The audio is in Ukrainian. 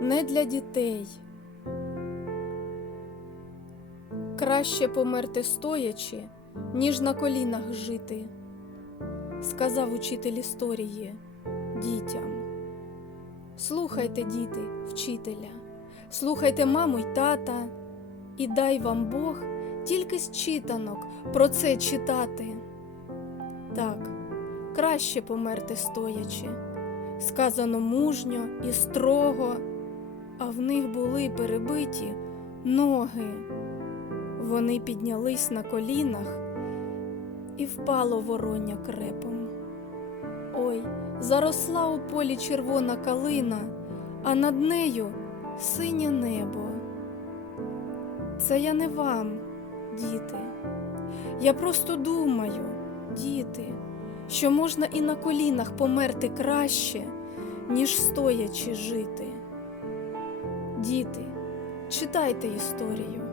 не для дітей. Краще померти стоячи, ніж на колінах жити, сказав учитель історії дітям. Слухайте, діти, вчителя, слухайте маму й тата, і дай вам Бог тільки з читанок про це читати. Так, краще померти стоячи, сказано мужньо і строго, а в них були перебиті ноги. Вони піднялись на колінах і впало вороння крепом. Ой, заросла у полі червона калина, а над нею синє небо. Це я не вам, діти. Я просто думаю, діти, що можна і на колінах померти краще, ніж стоячи жити. Діти, читайте історію.